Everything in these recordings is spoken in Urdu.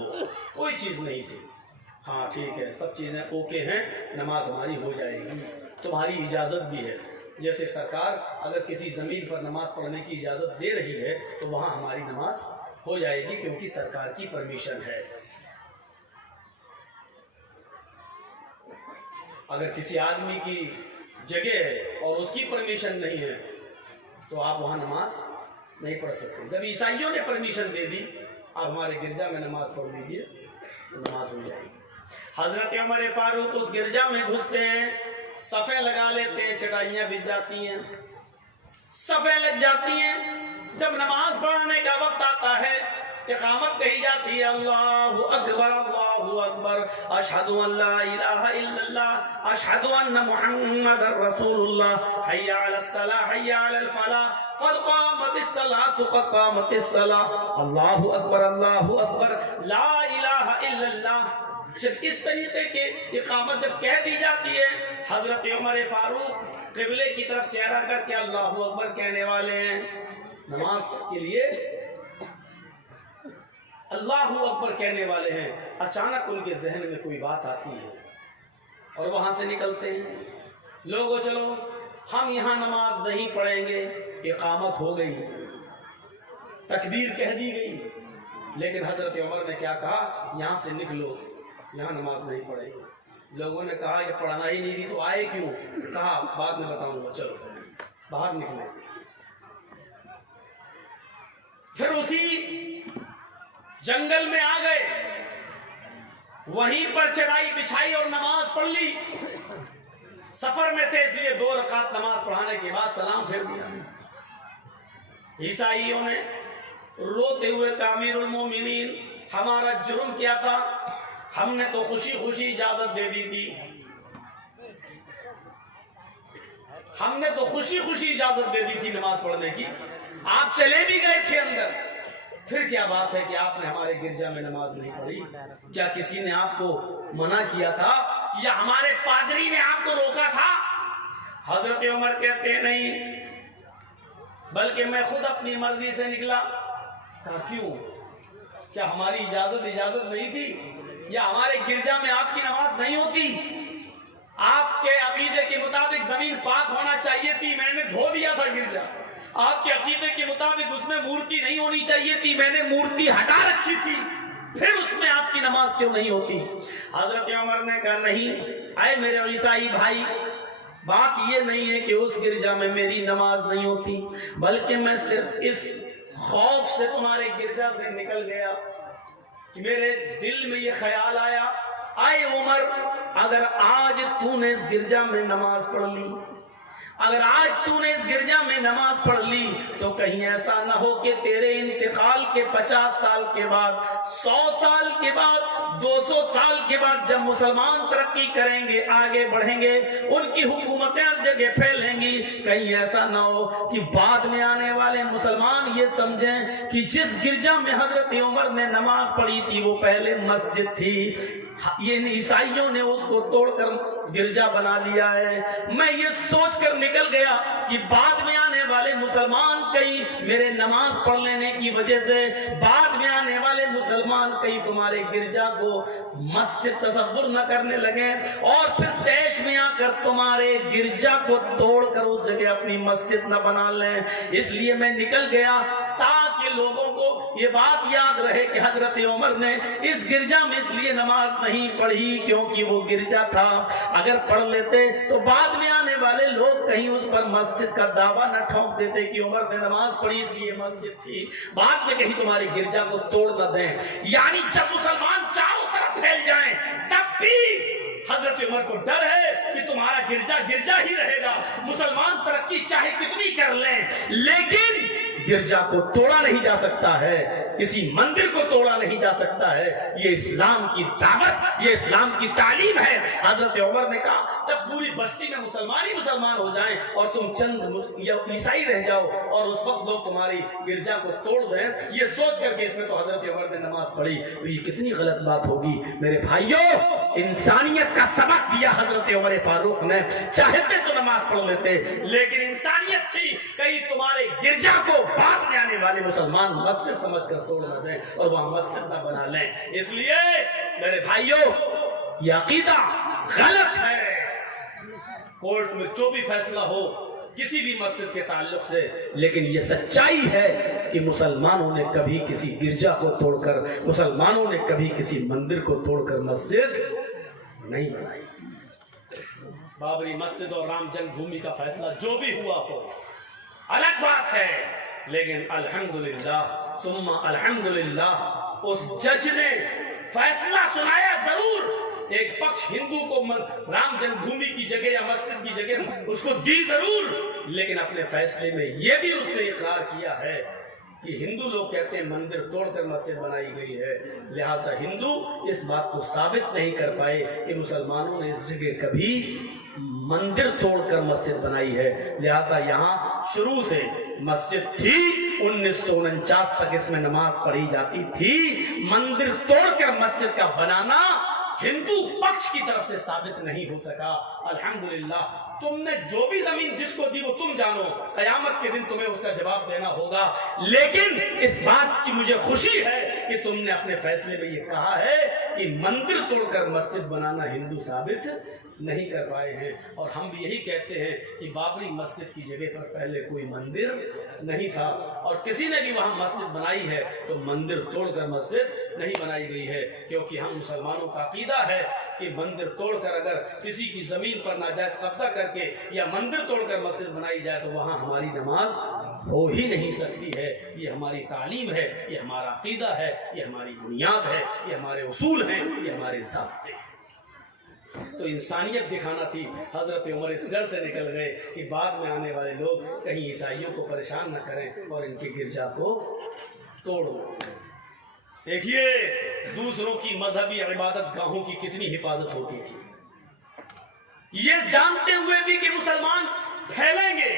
ہو، کوئی چیز نہیں تھی۔ ہاں ٹھیک ہے، سب چیزیں اوکے ہیں، نماز ہماری ہو جائے گی، تمہاری اجازت بھی ہے۔ جیسے سرکار اگر کسی زمین پر نماز پڑھنے کی اجازت دے رہی ہے تو وہاں ہماری نماز ہو جائے گی، کیونکہ سرکار کی پرمیشن ہے۔ اگر کسی آدمی کی جگہ ہے اور اس کی پرمیشن نہیں ہے تو آپ وہاں نماز نہیں پڑھ سکتے۔ جب عیسائیوں نے پرمیشن دے دی آپ ہمارے گرجا میں نماز پڑھ لیجئے تو نماز ہو جائے گی۔ حضرت عمر فاروق اس گرجا میں گھستے ہیں، صفیں لگا لیتے ہیں، چٹائیاں بچھ جاتی ہیں، صفیں لگ جاتی ہیں۔ جب نماز پڑھنے کا وقت آتا ہے اقامت کہی جاتی ہے، اللہ اکبر اللہ اکبر، اشہد ان لا الہ الا اللہ، اشہد ان محمد رسول اللہ، حی علی الصلاۃ حی علی الفلاح، قد قامت الصلاۃ قد قامت الصلاۃ، اللہ اکبر لا الہ الا اللہ۔ جب اس طریقے کے اقامت جب کہہ دی جاتی ہے، حضرت عمر فاروق قبلے کی طرف چہرہ کر کے اللہ اکبر کہنے والے ہیں، نماز کے لیے اللہ اکبر کہنے والے ہیں۔ اچانک ان کے ذہن میں کوئی بات آتی ہے اور وہاں سے نکلتے ہیں، لوگوں چلو ہم یہاں نماز نہیں پڑھیں گے۔ اقامت ہو گئی، تکبیر کہہ دی گئی، لیکن حضرت عمر نے کیا کہا، یہاں سے نکلو، یہاں نماز نہیں پڑھیں گے۔ لوگوں نے کہا کہ پڑھنا ہی نہیں تھی تو آئے کیوں؟ کہا بعد میں بتاؤں گا، چلو باہر نکلے۔ پھر اسی جنگل میں آ گئے، وہیں پر چٹائی بچھائی اور نماز پڑھ لی۔ سفر میں تھے اس لیے 2 رکعت نماز پڑھانے کے بعد سلام پھیر دیا۔ عیسائیوں نے روتے ہوئے کہا، امیر المومنین ہمارا جرم کیا تھا، ہم نے تو خوشی خوشی اجازت دے دی تھی، ہم نے تو خوشی خوشی اجازت دے دی تھی نماز پڑھنے کی، آپ چلے بھی گئے تھے اندر، پھر کیا بات ہے کہ آپ نے ہمارے گرجا میں نماز نہیں پڑھی؟ کیا کسی نے آپ کو منع کیا تھا یا ہمارے پادری نے آپ کو روکا تھا؟ حضرت عمر کہتے ہیں نہیں، بلکہ میں خود اپنی مرضی سے نکلا۔ کہا کیوں؟ کیا ہماری اجازت نہیں تھی یا ہمارے گرجا میں آپ کی نماز نہیں ہوتی؟ آپ کے عقیدے کے مطابق زمین پاک ہونا چاہیے تھی، میں نے دھو دیا تھا گرجا۔ آپ کے عقیدے کے مطابق اس میں مورتی نہیں ہونی چاہیے تھی، میں نے مورتی ہٹا رکھی تھی، پھر اس میں آپ کی نماز کیوں نہیں ہوتی؟ حضرت عمر نے کہا نہیں، اے میرے عیسائی بھائی، بات یہ نہیں ہے کہ اس گرجا میں میری نماز نہیں ہوتی، بلکہ میں صرف اس خوف سے تمہارے گرجا سے نکل گیا کہ میرے دل میں یہ خیال آیا، اے عمر اگر آج تو نے اس گرجا میں نماز پڑھ لی، اگر آج تو نے اس گرجا میں نماز پڑھ لی تو کہیں ایسا نہ ہو کہ تیرے انتقال کے 50 سال کے بعد، 100 سال کے بعد، 200 سال کے بعد جب مسلمان ترقی کریں گے، آگے بڑھیں گے، ان کی حکومتیں ہر جگہ پھیلیں گی، کہیں ایسا نہ ہو کہ بعد میں آنے والے مسلمان یہ سمجھیں کہ جس گرجا میں حضرت عمر نے نماز پڑھی تھی وہ پہلے مسجد تھی، یہ عیسائیوں نے اس کو توڑ کر گرجا بنا لیا ہے۔ میں یہ سوچ کر نکل گیا کہ بعد میں آنے والے مسلمان کئی میرے نماز پڑھ لینے کی وجہ سے، بعد میں آنے والے مسلمان کئی تمہارے گرجا کو مسجد تصور نہ کرنے لگے اور پھر دیش میں آ کر تمہارے گرجا کو توڑ کر اس جگہ اپنی مسجد نہ بنا لیں۔ اس لیے میں نکل گیا تاکہ لوگوں کو یہ بات یاد رہے کہ حضرت عمر نے اس گرجا میں اس لیے نماز نہیں پڑھی کیونکہ وہ گرجا تھا، اگر پڑھ لیتے تو بعد میں آنے والے لوگ کہیں اس پر مسجد کا دعویٰ نہ ٹھونک دیتے کہ عمر نے نماز پڑھی اس لیے مسجد تھی، بعد میں کہیں تمہاری گرجا کو توڑ نہ دیں۔ یعنی جب مسلمان چاروں طرف پھیل جائیں تب بھی حضرت عمر کو ڈر ہے کہ تمہارا گرجا گرجا ہی رہے گا، مسلمان ترقی چاہے کتنی کر لیں لیکن گرجا کو توڑا نہیں جا سکتا ہے، کسی مندر کو توڑا نہیں جا سکتا ہے، یہ اسلام کی دعوت، یہ اسلام کی تعلیم ہے۔ حضرت عمر نے کہا جب پوری بستی میں مسلمان ہی مسلمان ہو جائیں اور تم چند عیسائی رہ جاؤ اور اس وقت لوگ تمہاری گرجا کو توڑ دیں، یہ سوچ کر کہ اس میں تو حضرت عمر نے نماز پڑھی تو یہ کتنی غلط بات ہوگی۔ میرے بھائیوں، انسانیت کا سبق دیا حضرت عمر فاروق نے، چاہتے تو نماز پڑھ لیتے لیکن انسانیت تھی، کہیں تمہارے گرجا کو بعد میں آنے والے مسلمان مسجد سمجھ کر توڑ نہ دیں اور وہاں مسجد نہ بنا لیں. اس لیے میرے بھائیوں یہ عقیدہ غلط ہے. کورٹ میں جو بھی فیصلہ ہو کسی بھی مسجد کے تعلق سے، لیکن یہ سچائی ہے کہ مسلمانوں نے کبھی کسی گرجا کو توڑ کر، مسلمانوں نے کبھی کسی مندر کو توڑ کر مسجد نہیں بنائی. بابری مسجد اور رام جنم بھومی کا فیصلہ جو بھی ہوا ہو الگ بات ہے، لیکن الحمدللہ ثم الحمدللہ اس جج نے فیصلہ سنایا ضرور. ایک پکش ہندو کو رام جنم بھومی کی جگہ یا مسجد کی جگہ اس کو دی ضرور، لیکن اپنے فیصلے میں یہ بھی اس نے اقرار کیا ہے کہ ہندو لوگ کہتے ہیں مندر توڑ کر مسجد بنائی گئی ہے، لہٰذا ہندو اس بات کو ثابت نہیں کر پائے کہ مسلمانوں نے اس جگہ کبھی مندر توڑ کر مسجد بنائی ہے. لہٰذا یہاں شروع سے مسجد تھی، 1949 تک اس میں نماز پڑھی جاتی تھی. مندر توڑ کر مسجد کا بنانا ہندو پکش کی طرف سے ثابت نہیں ہو سکا. الحمدللہ تم نے جو بھی زمین جس کو دی وہ تم جانو، قیامت کے دن تمہیں اس کا جواب دینا ہوگا. لیکن اس بات کی مجھے خوشی ہے کہ تم نے اپنے فیصلے میں یہ کہا ہے کہ مندر توڑ کر مسجد بنانا ہندو ثابت نہیں کر پائے ہیں. اور ہم بھی یہی کہتے ہیں کہ بابری مسجد کی جگہ پر پہلے کوئی مندر نہیں تھا، اور کسی نے بھی وہاں مسجد بنائی ہے تو مندر توڑ کر مسجد نہیں بنائی گئی ہے. کیونکہ ہم مسلمانوں کا عقیدہ ہے کہ مندر توڑ کر اگر کسی کی زمین پر ناجائز قبضہ کر کے یا مندر توڑ کر مسجد بنائی جائے تو وہاں ہماری نماز ہو ہی نہیں سکتی ہے. یہ ہماری تعلیم ہے، یہ ہمارا عقیدہ ہے، یہ ہماری بنیاد ہے، یہ ہمارے اصول ہیں، یہ ہمارے ضابطے ہیں. تو انسانیت دکھانا تھی. حضرت عمر اس ڈر سے نکل گئے کہ بعد میں آنے والے لوگ کہیں عیسائیوں کو پریشان نہ کریں اور ان کے گرجا کو توڑو. دیکھیے دوسروں کی مذہبی عبادت گاہوں کی کتنی حفاظت ہوتی تھی، یہ جانتے ہوئے بھی کہ مسلمان پھیلیں گے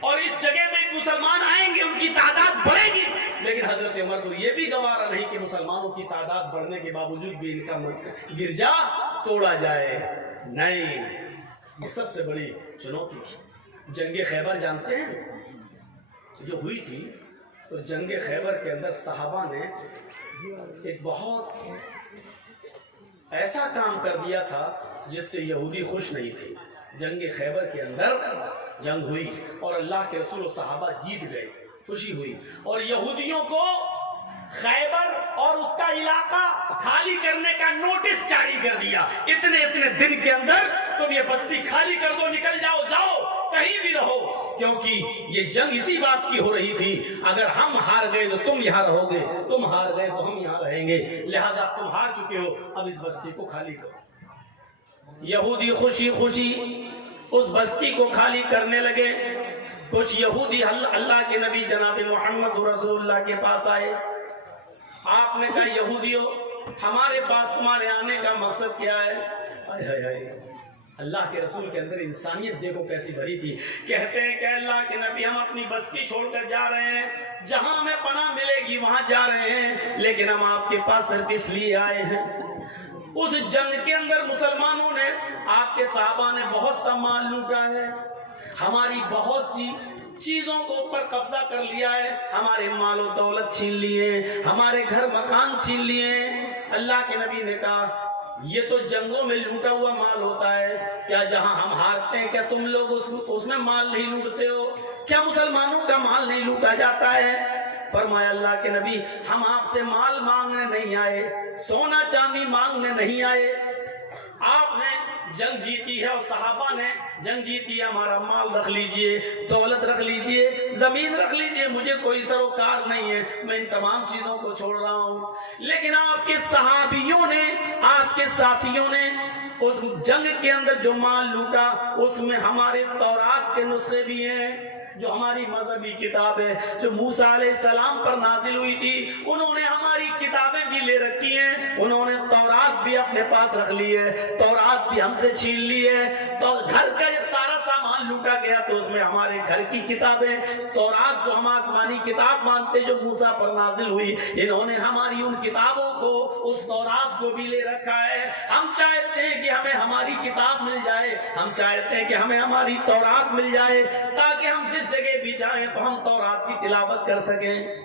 اور اس جگہ میں مسلمان آئیں گے، ان کی تعداد بڑھے گی. لیکن حضرت عمر کو یہ بھی گوارا نہیں کہ مسلمانوں کی تعداد بڑھنے کے باوجود بھی ان کا گرجا توڑا جائے. نہیں، یہ سب سے بڑی چنوتی تھی. جنگ خیبر جانتے ہیں جو ہوئی تھی، تو جنگ خیبر کے اندر صحابہ نے ایک بہت ایسا کام کر دیا تھا جس سے یہودی خوش نہیں تھے. جنگ خیبر کے اندر جنگ ہوئی اور اللہ کے رسول و صحابہ جیت گئے، خوشی ہوئی، اور یہودیوں کو خیبر اور اس کا علاقہ خالی کرنے کا نوٹس جاری کر دیا. اتنے دن کے اندر تم یہ بستی خالی کر دو، نکل جاؤ، کہیں بھی رہو. کیونکہ یہ جنگ اسی بات کی ہو رہی تھی، اگر ہم ہار گئے تو تم یہاں رہو گے، تم ہار گئے تو ہم یہاں رہیں گے، لہٰذا تم ہار چکے ہو، اب اس بستی کو خالی کرو. یہودی خوشی اس بستی کو خالی کرنے لگے. کچھ یہودی اللہ کے نبی جناب محمد رسول اللہ کے پاس آئے. آپ نے کہا یہودیوں، ہمارے پاس تمہارے آنے کا مقصد کیا ہے؟ اللہ کے رسول کے اندر انسانیت دیکھو کیسی بھری تھی. کہتے ہیں کہ اللہ کے نبی ہم اپنی بستی چھوڑ کر جا رہے ہیں، جہاں ہمیں پناہ ملے گی وہاں جا رہے ہیں، لیکن ہم آپ کے پاس صرف اس لیے آئے ہیں. اس جنگ کے اندر مسلمانوں نے، آپ کے صحابہ نے بہت سا مال لوٹا ہے، ہماری بہت سی چیزوں کو اوپر قبضہ کر لیا ہے، ہمارے مال و دولت چھین لیے، ہمارے گھر مکان چھین لیے. اللہ کے نبی نے کہا یہ تو جنگوں میں لوٹا ہوا مال ہوتا ہے، کیا جہاں ہم ہارتے ہیں کیا تم لوگ اس میں مال نہیں لوٹتے ہو؟ کیا مسلمانوں کا مال نہیں لوٹا جاتا ہے؟ فرمایا اللہ کے نبی ہم آپ سے مال مانگنے نہیں آئے، سونا چاندی مانگنے نہیں آئے. آپ نے جنگ جیتی ہے اور صحابہ نے جنگ جیتی ہے، ہمارا مال رکھ لیجئے، دولت رکھ لیجئے، زمین رکھ لیجئے، مجھے کوئی سروکار نہیں ہے، میں ان تمام چیزوں کو چھوڑ رہا ہوں. لیکن آپ کے صحابیوں نے، آپ کے ساتھیوں نے اس جنگ کے اندر جو مال لوٹا اس میں ہمارے تورات کے نسخے بھی ہیں، جو ہماری مذہبی کتاب ہے جو موسیٰ علیہ السلام پر نازل ہوئی تھی، انہوں نے ہماری کتابیں بھی لے رکھی ہیں، انہوں نے تورات بھی اپنے پاس رکھ لی ہے، تورات بھی ہم سے چھین لی ہے. تو گھر کا جب سارا سامان لوٹا گیا تو اس میں ہمارے گھر کی کتابیں، تورات جو ہم آسمانی کتاب مانتے جو موسیٰ پر نازل ہوئی، انہوں نے ہماری ان کتابوں کو، اس تورات کو بھی لے رکھا ہے. ہم چاہتے ہیں کہ ہمیں ہماری کتاب مل جائے، ہم چاہتے ہیں کہ ہمیں ہماری تورات مل جائے، تاکہ ہم جس جگہ بھی جائیں تو ہم تورات کی تلاوت کر سکیں.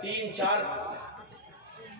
3-4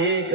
1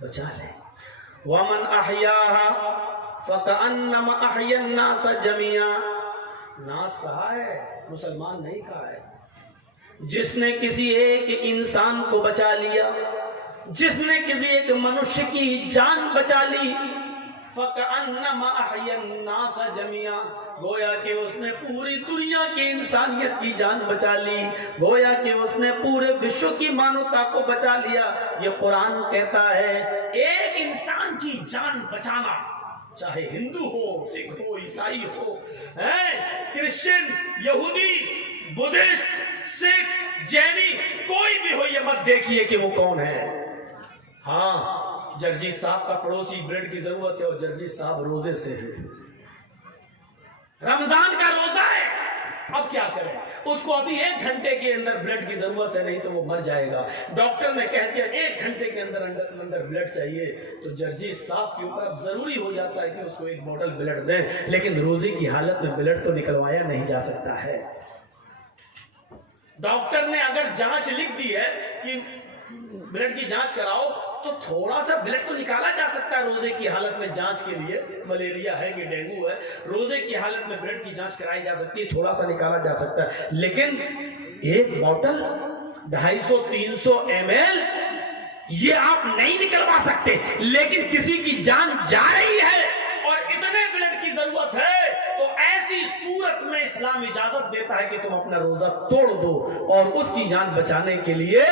بچا لے. وَمَنْ أَحْيَاهَا فَكَأَنَّمَا أَحْيَا النَّاسَ جَمِيعًا. ناس کہا ہے، مسلمان نہیں کہا ہے. جس نے کسی ایک انسان کو بچا لیا، جس نے کسی ایک منشیہ کی جان بچا لی، فَكَأَنَّمَا أَحْيَا النَّاسَ جَمِيعًا، گویا کہ اس نے پوری دنیا کی انسانیت کی جان بچا لی، گویا کہ اس نے پورے وشو کی مانوتا کو بچا لیا. یہ قرآن کہتا ہے ایک انسان کی جان بچانا، چاہے ہندو ہو، سکھ ہو، عیسائی ہو، کرسچن، یہودی، بدھسٹ، سکھ، جینی، کوئی بھی ہو، یہ مت دیکھیے کہ وہ کون ہے. ہاں جرجیت صاحب کا پڑوسی بریڈ کی ضرورت ہے اور جرجیت صاحب روزے سے ہے، رمضان کا روزہ ہے، اب کیا کریں؟ اس کو ابھی 1 گھنٹے کے اندر بلڈ کی ضرورت ہے، نہیں تو وہ مر جائے گا. ڈاکٹر نے کہہ دیا 1 گھنٹے کے اندر بلڈ چاہیے، تو جرجیت صاحب کے اوپر اب ضروری ہو جاتا ہے کہ اس کو 1 بوتل بلڈ دیں. لیکن روزے کی حالت میں بلڈ تو نکلوایا نہیں جا سکتا ہے. ڈاکٹر نے اگر جانچ لکھ دی ہے کہ بلڈ کی جانچ کراؤ تو تھوڑا سا بلڈ تو نکالا جا سکتا ہے روزے کی حالت میں جانچ کے لیے. ملیریا ہے کہ ڈینگو ہے، روزے کی حالت میں بلڈ کی جانچ کرائی جا سکتی ہے، تھوڑا سا نکالا جا سکتا ہے. لیکن 1 بوتل 250-300 ml یہ آپ نہیں نکلوا سکتے. لیکن کسی کی جان جا رہی ہے اور اتنے بلڈ کی ضرورت ہے تو ایسی صورت میں اسلام اجازت دیتا ہے کہ تم اپنا روزہ توڑ دو اور اس کی جان بچانے کے لیے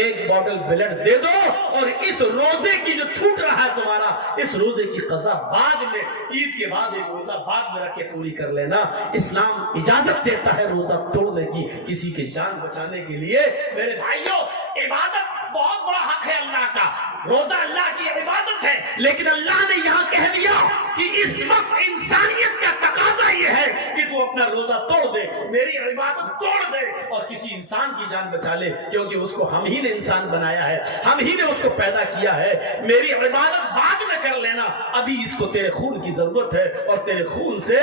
1 بوتل بلڈ دے دو. اور اس روزے کی جو چھوٹ رہا ہے تمہارا، اس روزے کی قضا بعد میں، عید کے بعد 1 روزہ بعد میں رکھ کے پوری کر لینا. اسلام اجازت دیتا ہے روزہ توڑنے کی کسی کی جان بچانے کے لیے. میرے بھائیوں، عبادت بہت بڑا حق ہے اللہ کا، روزہ اللہ کی عبادت ہے. لیکن اللہ نے یہاں کہہ دیا کہ اس وقت انسانیت کا تقاضا یہ ہے کہ تو اپنا روزہ توڑ دے، میری عبادت توڑ دے اور کسی انسان کی جان بچا لے، کیونکہ اس کو ہم ہی نے انسان بنایا ہے، ہم ہی نے اس کو پیدا کیا ہے. میری عبادت بعد میں کر لینا، ابھی اس کو تیرے خون کی ضرورت ہے اور تیرے خون سے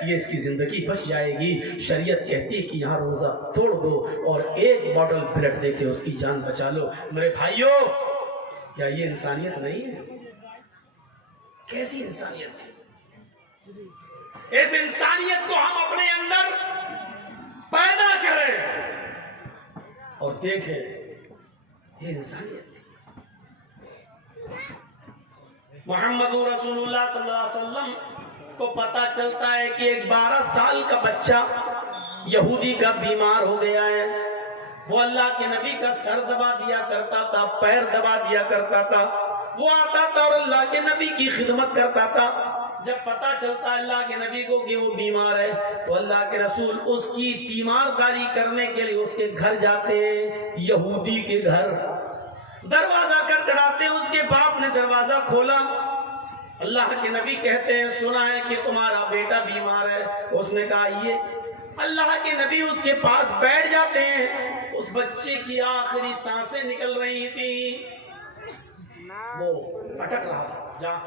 یہ اس کی زندگی بچ جائے گی. شریعت کہتی ہے کہ یہاں روزہ توڑ دو اور 1 بوتل بلڈ دے کے اس کی جان بچا لو. میرے بھائیوں، کیا یہ انسانیت نہیں ہے؟ کیسی انسانیت ہے؟ اس انسانیت کو ہم اپنے اندر پیدا کریں اور دیکھیں، یہ انسانیت ہے. محمد رسول اللہ صلی اللہ علیہ وسلم کو پتا چلتا ہے کہ ایک 12 سال کا بچہ یہودی کا بیمار ہو گیا ہے. وہ اللہ کے نبی کا سر دبا دیا کرتا تھا، پیر دبا دیا کرتا تھا، وہ آتا تھا اور اللہ کے نبی کی خدمت کرتا تھا. جب پتا چلتا اللہ کے نبی کو کہ وہ بیمار ہے تو اللہ کے رسول اس کی تیمارداری کرنے کے لیے اس کے گھر جاتے، یہودی کے گھر. دروازہ کھٹکھٹاتے، اس کے باپ نے دروازہ کھولا. اللہ کے نبی کہتے ہیں سنا ہے کہ تمہارا بیٹا بیمار ہے. اس نے کہا یہ. اللہ کے نبی اس کے پاس بیٹھ جاتے ہیں. اس بچے کی آخری سانسیں نکل رہی تھی، وہ اٹک رہا تھا، جہاں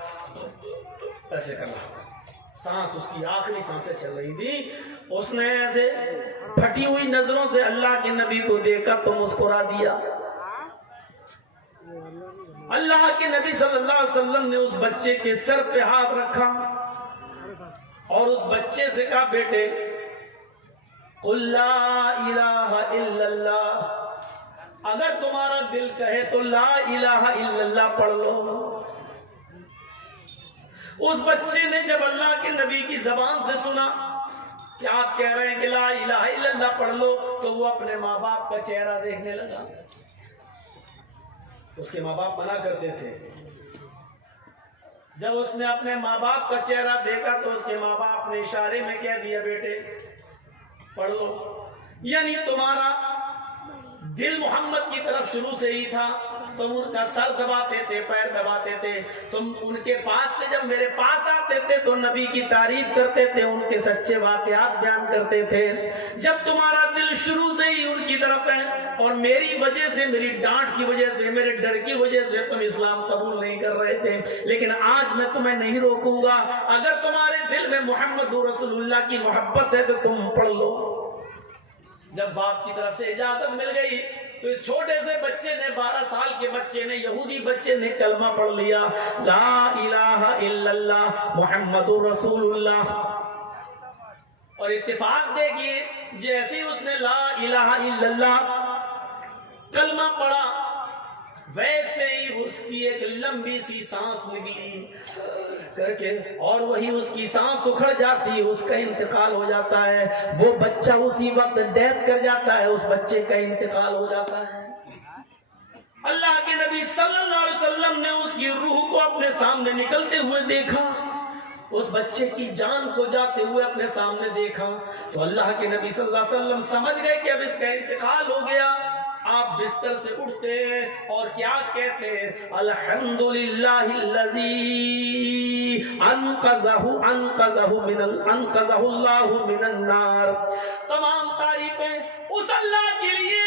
ایسے کر رہا تھا، سانس اس کی آخری سانسیں چل رہی تھی. اس نے ایسے پھٹی ہوئی نظروں سے اللہ کے نبی کو دیکھا تو مسکرا دیا. اللہ کے نبی صلی اللہ علیہ وسلم نے اس بچے کے سر پہ ہاتھ رکھا اور اس بچے سے کہا بیٹے قل لا الہ الا اللہ، اگر تمہارا دل کہے تو لا الہ الا اللہ پڑھ لو. اس بچے نے جب اللہ کے نبی کی زبان سے سنا کہ آپ کہہ رہے ہیں کہ لا الہ الا اللہ پڑھ لو، تو وہ اپنے ماں باپ کا چہرہ دیکھنے لگا. اس کے ماں باپ منع کرتے تھے. جب اس نے اپنے ماں باپ کا چہرہ دیکھا تو اس کے ماں باپ نے اشارے میں کہہ دیا بیٹے پڑھ لو. یعنی تمہارا دل محمد کی طرف شروع سے ہی تھا، تم ان کا سر دباتے تھے، پیر دباتے تھے، تم ان کے پاس سے جب میرے پاس آتے تھے تو نبی کی تعریف کرتے تھے، ان کے سچے واقعات بیان کرتے تھے. جب تمہارا دل شروع سے ہی ان کی طرف ہے اور میری وجہ سے، میری ڈانٹ کی وجہ سے، میرے ڈر کی وجہ سے تم اسلام قبول نہیں کر رہے تھے، لیکن آج میں تمہیں نہیں روکوں گا. اگر تمہارے دل میں محمد رسول اللہ کی محبت ہے تو تم پڑھ لو. جب باپ کی طرف سے اجازت مل گئی تو اس چھوٹے سے بچے نے 12 سال کے بچے نے یہودی بچے نے کلمہ پڑھ لیا لا الہ الا اللہ محمد رسول اللہ. اور اتفاق دیکھیے جیسے ہی اس نے لا الہ الا اللہ کلمہ پڑھا ویسے ہی اس کی ایک لمبی سی سانس نکلی کر کے اور وہی اس کی سانس اکھڑ جاتی ہے, اس کا انتقال ہو جاتا ہے. وہ بچہ اسی وقت ڈیتھ کر جاتا ہے, اس بچے کا انتقال ہو جاتا ہے. اللہ کے نبی صلی اللہ علیہ وسلم نے اس کی روح کو اپنے سامنے نکلتے ہوئے دیکھا, اس بچے کی جان کو جاتے ہوئے اپنے سامنے دیکھا تو اللہ کے نبی صلی اللہ علیہ وسلم سمجھ گئے کہ اب اس کا انتقال ہو گیا. آپ بستر سے اٹھتے اور کیا کہتے ہیں الحمدللہ الذی انقذہ اللہ من النار. تمام تعریفیں اس اللہ کے لیے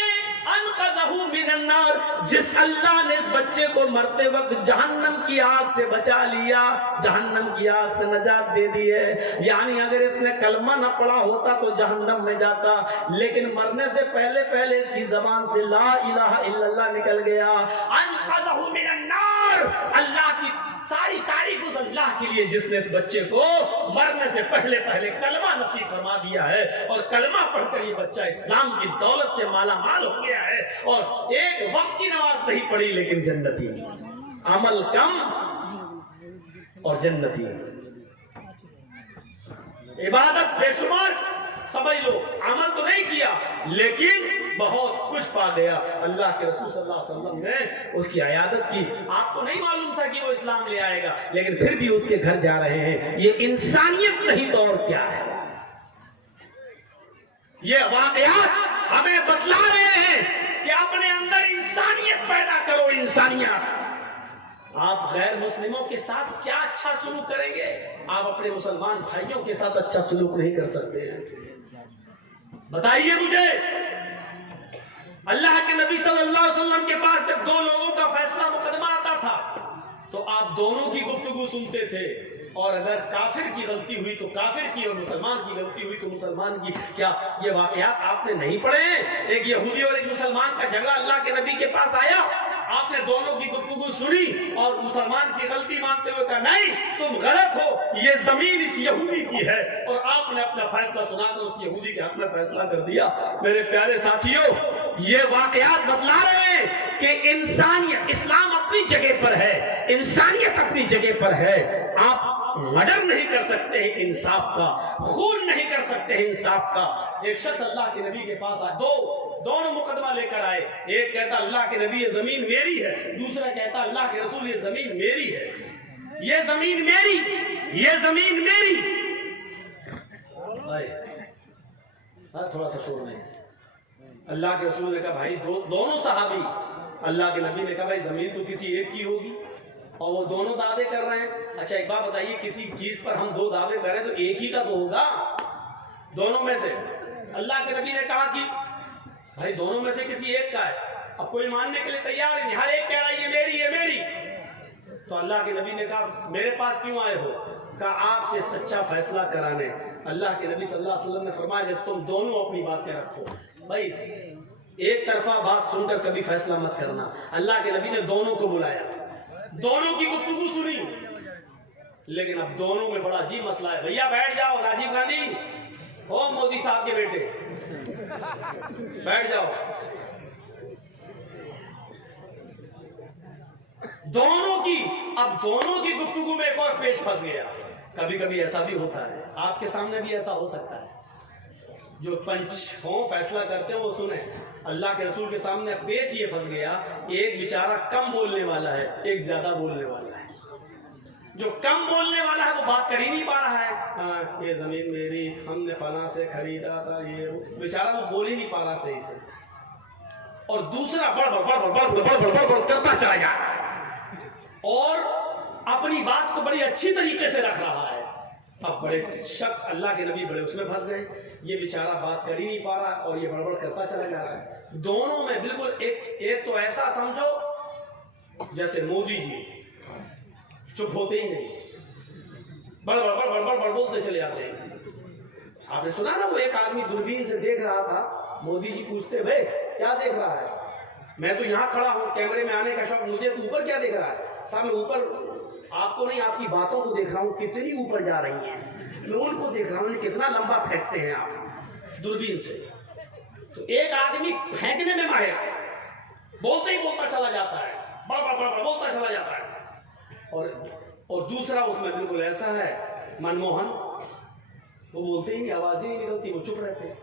انقذہ من النار جس اللہ نے اس بچے کو مرتے وقت جہنم کی آگ سے بچا لیا, جہنم کی آگ سے نجات دے دی ہے. یعنی اگر اس نے کلمہ نہ پڑھا ہوتا تو جہنم میں جاتا, لیکن مرنے سے پہلے اس کی زبان سے لا الہ الا اللہ نکل گیا. انقذہ من النار. اللہ کی ساری تعریف اس اللہ کے لیے جس نے اس بچے کو مرنے سے پہلے کلمہ نصیب فرما دیا ہے اور کلمہ پڑھ کر یہ بچہ اسلام کی دولت سے مالا مال ہو گیا ہے اور ایک وقت کی نماز نہیں پڑھی لیکن جنتی, عمل کم اور جنتی, عبادت بے شمار سمجھ لو, عمل تو نہیں کیا لیکن بہت کچھ پا گیا. اللہ کے رسول صلی اللہ علیہ وسلم نے اس کی عیادت کی. آپ کو نہیں معلوم تھا کہ وہ اسلام لے آئے گا لیکن پھر بھی اس کے گھر جا رہے ہیں. یہ انسانیت نہیں تو اور کیا ہے. یہ واقعات ہمیں بتلا رہے ہیں کہ اپنے اندر انسانیت پیدا کرو. انسانیت. آپ غیر مسلموں کے ساتھ کیا اچھا سلوک کریں گے, آپ اپنے مسلمان بھائیوں کے ساتھ اچھا سلوک نہیں کر سکتے ہیں. بتائیے مجھے, اللہ کے نبی صلی اللہ علیہ وسلم کے پاس جب دو لوگوں کا فیصلہ مقدمہ آتا تھا تو آپ دونوں کی گفتگو سنتے تھے, اور اگر کافر کی غلطی ہوئی تو کافر کی اور مسلمان کی غلطی ہوئی تو مسلمان کی. کیا یہ واقعات آپ نے نہیں پڑھے ہیں؟ ایک یہودی اور ایک مسلمان کا جھگڑا اللہ کے نبی کے پاس آیا, آپ نے دونوں کی گفتگو سنی اور مسلمان کی غلطی مانتے ہوئے کہا نہیں تم غلط ہو, یہ زمین اس یہودی کی ہے, اور آپ نے اپنا فیصلہ سنا کر اس یہودی کے حق میں فیصلہ کر دیا. میرے پیارے ساتھیوں, یہ واقعات بتلا رہے ہیں کہ انسانیت, اسلام اپنی جگہ پر ہے, انسانیت اپنی جگہ پر ہے. آپ مرڈر نہیں کر سکتے ہیں انصاف کا, خون نہیں کر سکتے ہیں انصاف کا. ایک شخص اللہ کے نبی کے پاس آئے, دونوں مقدمہ لے کر آئے. ایک کہتا اللہ کے نبی یہ زمین میری ہے, دوسرا کہتا اللہ کے رسول یہ زمین میری ہے, یہ زمین میری, یہ زمین میری. تھوڑا سا شور نہیں. اللہ کے رسول نے کہا بھائی دونوں صحابی, اللہ کے نبی نے کہا بھائی زمین تو کسی ایک کی ہوگی اور وہ دونوں دعوے کر رہے ہیں. اچھا ایک بات بتائیے, کسی چیز پر ہم دو دعوے کریں تو ایک ہی کا تو ہوگا دونوں میں سے. اللہ کے نبی نے کہا کہ بھائی دونوں میں سے کسی ایک کا ہے. اب کوئی ماننے کے لیے تیار نہیں, ہر ایک کہہ رہا ہے یہ میری, یہ میری. تو اللہ کے نبی نے کہا میرے پاس کیوں آئے ہو؟ کہا آپ سے سچا فیصلہ کرانے. اللہ کے نبی صلی اللہ علیہ وسلم نے فرمایا کہ تم دونوں اپنی باتیں رکھو. بھائی ایک طرفہ بات سن کر کبھی فیصلہ مت کرنا. اللہ کے نبی نے دونوں کو بلایا, دونوں کی گفتگو سنی, لیکن اب دونوں میں بڑا عجیب مسئلہ ہے. بھیا بیٹھ جاؤ, راجیو گاندھی ہو مودی صاحب کے بیٹے, بیٹھ جاؤ. دونوں کی گفتگو میں ایک اور پیش پھنس گیا. کبھی کبھی ایسا بھی ہوتا ہے, آپ کے سامنے بھی ایسا ہو سکتا ہے. جو پنچ ہوں فیصلہ کرتے ہیں وہ سنیں. اللہ کے رسول کے سامنے پیچ یہ پھنس گیا, ایک بیچارہ کم بولنے والا ہے, ایک زیادہ بولنے والا ہے. جو کم بولنے والا ہے وہ بات کر ہی نہیں پا رہا ہے. ہاں یہ زمین میری, ہم نے فلاں سے خریدا تھا, یہ بیچارہ وہ بول ہی نہیں پا رہا صحیح سے. اور دوسرا بڑ کرتا چلا جا رہا ہے اور اپنی بات کو بڑی اچھی طریقے سے رکھ رہا ہے. اب بڑے شک, اللہ کے نبی بڑے اس میں پھنس گئے. یہ بیچارہ بات کر ہی نہیں پا رہا اور یہ بڑبڑ کرتا چلا جا رہا ہے. دونوں میں بالکل ایک تو ایسا سمجھو جیسے مودی جی چپ ہوتے ہی نہیں, بڑ بولتے چلے جاتے ہیں. آپ نے سنا نا وہ ایک آدمی دوربین سے دیکھ رہا تھا, مودی جی پوچھتے بھائی کیا دیکھ رہا ہے, میں تو یہاں کھڑا ہوں، کیمرے میں آنے کا شوق مجھے، تو اوپر کیا دیکھ رہا ہے؟ صاحب میں اوپر آپ کو نہیں، آپ کی باتوں کو دیکھ رہا ہوں کتنی اوپر جا رہی ہیں، میں ان کو دیکھ رہا ہوں کتنا لمبا پھینکتے ہیں آپ دوربین سے۔ تو ایک آدمی پھینکنے میں ماہر، بولتے ہی بولتا چلا جاتا ہے، بڑا بولتا چلا جاتا ہے، اور دوسرا اس میں بالکل ایسا ہے منموہن، وہ بولتے ہی نہیں، آواز ہی نہیں نکلتی، وہ چپ رہتے۔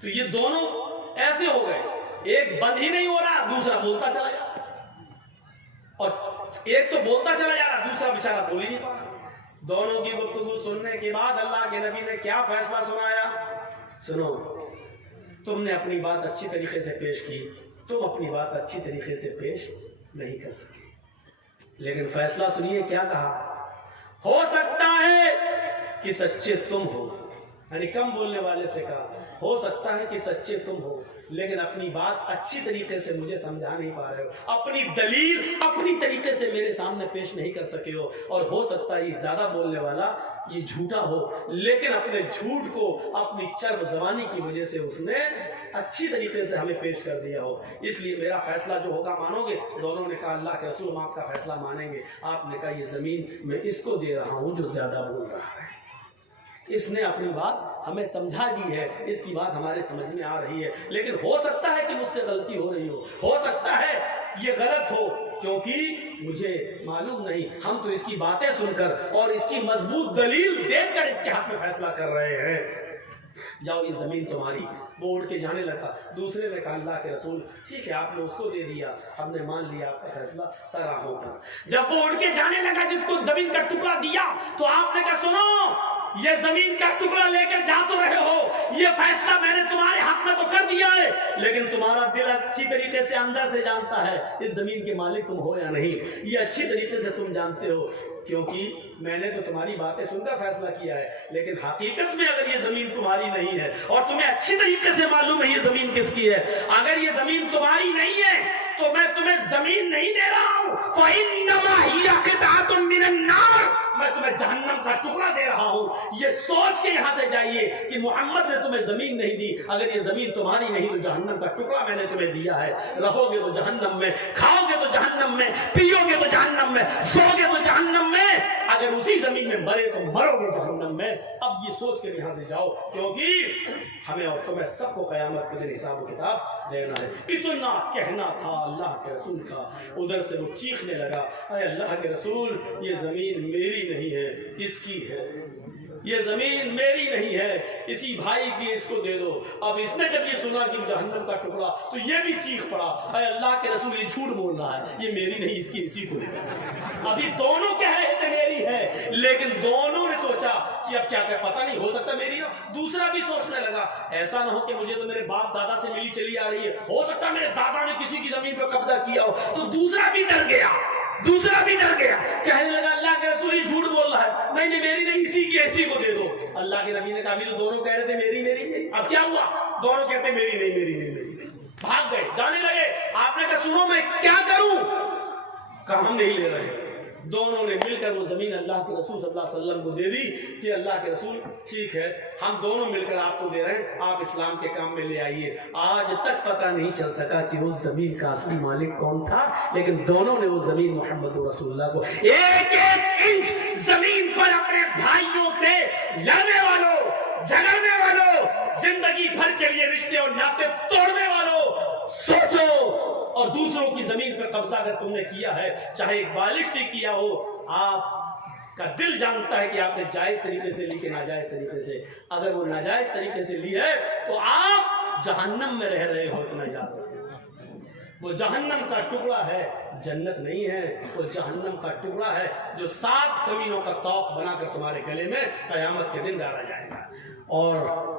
تو یہ دونوں ایسے ہو گئے، ایک بند ہی نہیں ہو رہا، دوسرا بولتا چلا جا رہا، اور ایک تو بولتا چلا جا رہا، دوسرا بیچارہ بول ہی نہیں پا رہا۔ دونوں کی گفتگو سننے کے بعد اللہ کے نبی نے کیا فیصلہ سنایا؟ سنو، تم نے اپنی بات اچھی طریقے سے پیش کی، تم اپنی بات اچھی طریقے سے پیش نہیں کر سکے، لیکن فیصلہ سنیے کیا کہا، ہو سکتا ہے کہ سچے تم ہو، یعنی کم بولنے والے سے کہا ہو سکتا ہے کہ سچے تم ہو، لیکن اپنی بات اچھی طریقے سے مجھے سمجھا نہیں پا رہے ہو، اپنی دلیل اپنی طریقے سے میرے سامنے پیش نہیں کر سکے ہو، اور ہو سکتا ہے یہ زیادہ بولنے والا یہ جھوٹا ہو، لیکن اپنے جھوٹ کو اپنی چرب زبانی کی وجہ سے اس نے اچھی طریقے سے ہمیں پیش کر دیا ہو، اس لیے میرا فیصلہ جو ہوگا مانو گے؟ دونوں نے کہا اللہ کے رسول ہم آپ کا فیصلہ مانیں گے۔ آپ نے کہا یہ زمین میں اس کو دے رہا ہوں جو زیادہ بول رہا ہے، اس نے اپنی بات ہمیں سمجھا دی ہے، اس کی بات ہمارے سمجھ میں آ رہی ہے، لیکن ہو سکتا ہے کہ مجھ سے غلطی ہو رہی ہو سکتا ہے یہ غلط ہو، کیونکہ مجھے معلوم نہیں، ہم تو اس کی باتیں سن کر اور اس کی مضبوط دلیل دیکھ کر اس کے حق میں فیصلہ کر رہے ہیں، جاؤ یہ زمین تمہاری۔ وہ اڑ کے جانے لگا، دوسرے نے کہا اللہ کے رسول ٹھیک ہے آپ نے اس کو دے دیا، ہم نے مان لیا آپ کا فیصلہ سرا ہوگا۔ جب وہ اڑ کے جانے لگا جس کو زمین کا ٹکڑا دیا تو آپ نے کہا سنو، یہ زمین کا ٹکڑا لے کر جا تو رہے ہو، یہ فیصلہ میں نے تمہارے حق میں تو کر دیا ہے، لیکن تمہارا دل اچھی طریقے سے اندر سے جانتا ہے اس زمین کے مالک تم ہو یا نہیں، یہ اچھی طریقے سے تم جانتے ہو، کیونکہ میں نے تو تمہاری باتیں سن کر فیصلہ کیا ہے، لیکن حقیقت میں اگر یہ زمین تمہاری نہیں ہے اور تمہیں اچھی طریقے سے معلوم ہے یہ زمین کس کی ہے، اگر یہ زمین تمہاری نہیں ہے تو میں تمہیں زمین نہیں دے رہا ہوں، فَإِنَّمَا هِيَ قِطْعَةٌ مِّنَ النَّارِ، میں تمہیں جہنم کا ٹکڑا دے رہا ہوں۔ یہ سوچ کے یہاں سے جائیے کہ محمد نے تمہیں زمین نہیں دی، اگر یہ زمین تمہاری نہیں تو جہنم کا ٹکڑا میں نے تمہیں دیا ہے، رہو گے تو جہنم میں، کھاؤ گے تو جہنم میں، پیو گے تو جہنم میں، سو گے تو جہنم میں، اگر اسی زمین میں مرے تو مرو گے جہنم میں۔ اب یہ سوچ کے یہاں سے جاؤ، کیونکہ ہمیں اور تمہیں سب کو قیامت کے دن حساب و کتاب دینا ہے۔ اتنا کہنا تھا اللہ کے رسول کا، ادھر سے وہ چیخنے لگا، اے اللہ کے رسول یہ زمین میری نہیں ہے اس کی ہے، یہ زمین میری نہیں ہے، اسی بھائی کی، اس کو دے دو۔ اب اس نے جب یہ سنا کہ جہنم کا ٹکڑا تو یہ بھی چیخ پڑا، اے اللہ کے رسول یہ جھوٹ بول رہا ہے، یہ میری نہیں اس کی، اسی کو دے دو۔ ابھی دونوں کہہ رہے تھے میری ہے، لیکن دونوں نے سوچا کہ اب کیا پتہ نہیں ہو سکتا میری ہو، دوسرا بھی سوچنے لگا ایسا نہ ہو کہ مجھے تو میرے باپ دادا سے ملی چلی آ رہی ہے، ہو سکتا ہے میرے دادا نے کسی کی زمین پر قبضہ کیا ہو، تو دوسرا بھی ڈر گیا، کہنے لگا اللہ کے رسول یہ جھوٹ بول رہا ہے، نہیں نہیں میری نہیں اسی کی، اسی کو دے دو۔ اللہ کے نبی نے کہا ابھی تو دونوں کہہ رہے تھے میری میری، اب کیا ہوا؟ دونوں کہتے میری نہیں میری نہیں میری نہیں، بھاگ گئے، جانے لگے۔ آپ نے کہا سنو میں کیا کروں؟ کہا ہم نہیں لے رہے۔ دونوں نے مل کر وہ زمین اللہ کے رسول صلی اللہ علیہ وسلم کو دے دی کہ اللہ کے رسول ٹھیک ہے ہم دونوں مل کر آپ کو دے رہے ہیں، آپ اسلام کے کام میں لے آئیے۔ آج تک پتہ نہیں چل سکا کہ اس زمین کا اصلی مالک کون تھا، لیکن دونوں نے وہ زمین محمد رسول اللہ کو ایک ایک انچ زمین پر اپنے بھائیوں سے لڑنے والوں، جھگڑنے والوں، زندگی بھر کے لیے رشتے اور ناطے توڑنے والوں، سوچو، اور دوسروں کی زمین پر قبضہ اگر تم نے کیا ہے، چاہے ایک بالشتی کیا ہو، آپ کا دل جانتا ہے کہ آپ نے جائز طریقے سے لی کہ ناجائز طریقے سے، اگر وہ ناجائز طریقے سے لی ہے تو آپ جہنم میں رہ رہے ہو، اتنا یاد رکھو۔ وہ جہنم کا ٹکڑا ہے، جنت نہیں ہے، وہ جہنم کا ٹکڑا ہے جو 7 زمینوں کا طوق بنا کر تمہارے گلے میں قیامت کے دن ڈالا جائے گا۔ اور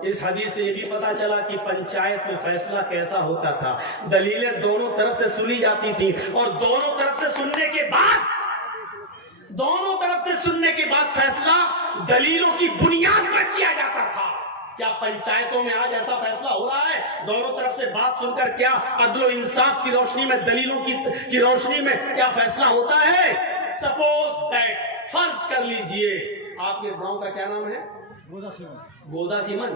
اس حدیث سے یہ بھی پتا چلا کہ پنچایت میں فیصلہ کیسا ہوتا تھا، دلیلیں دونوں طرف سے سنی جاتی تھی، اور دونوں طرف سے سننے کے بعد فیصلہ دلیلوں کی بنیاد پر کیا جاتا تھا۔ کیا پنچایتوں میں آج ایسا فیصلہ ہو رہا ہے؟ دونوں طرف سے بات سن کر کیا عدل و انصاف کی روشنی میں، دلیلوں کی روشنی میں کیا فیصلہ ہوتا ہے؟ سپوز دیٹ، فرض کر لیجئے، آپ کے اس گاؤں کا کیا نام ہے؟ گودا سیمن۔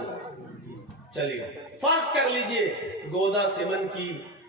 چلیے فرض کر لیجئے گودا سیمن کی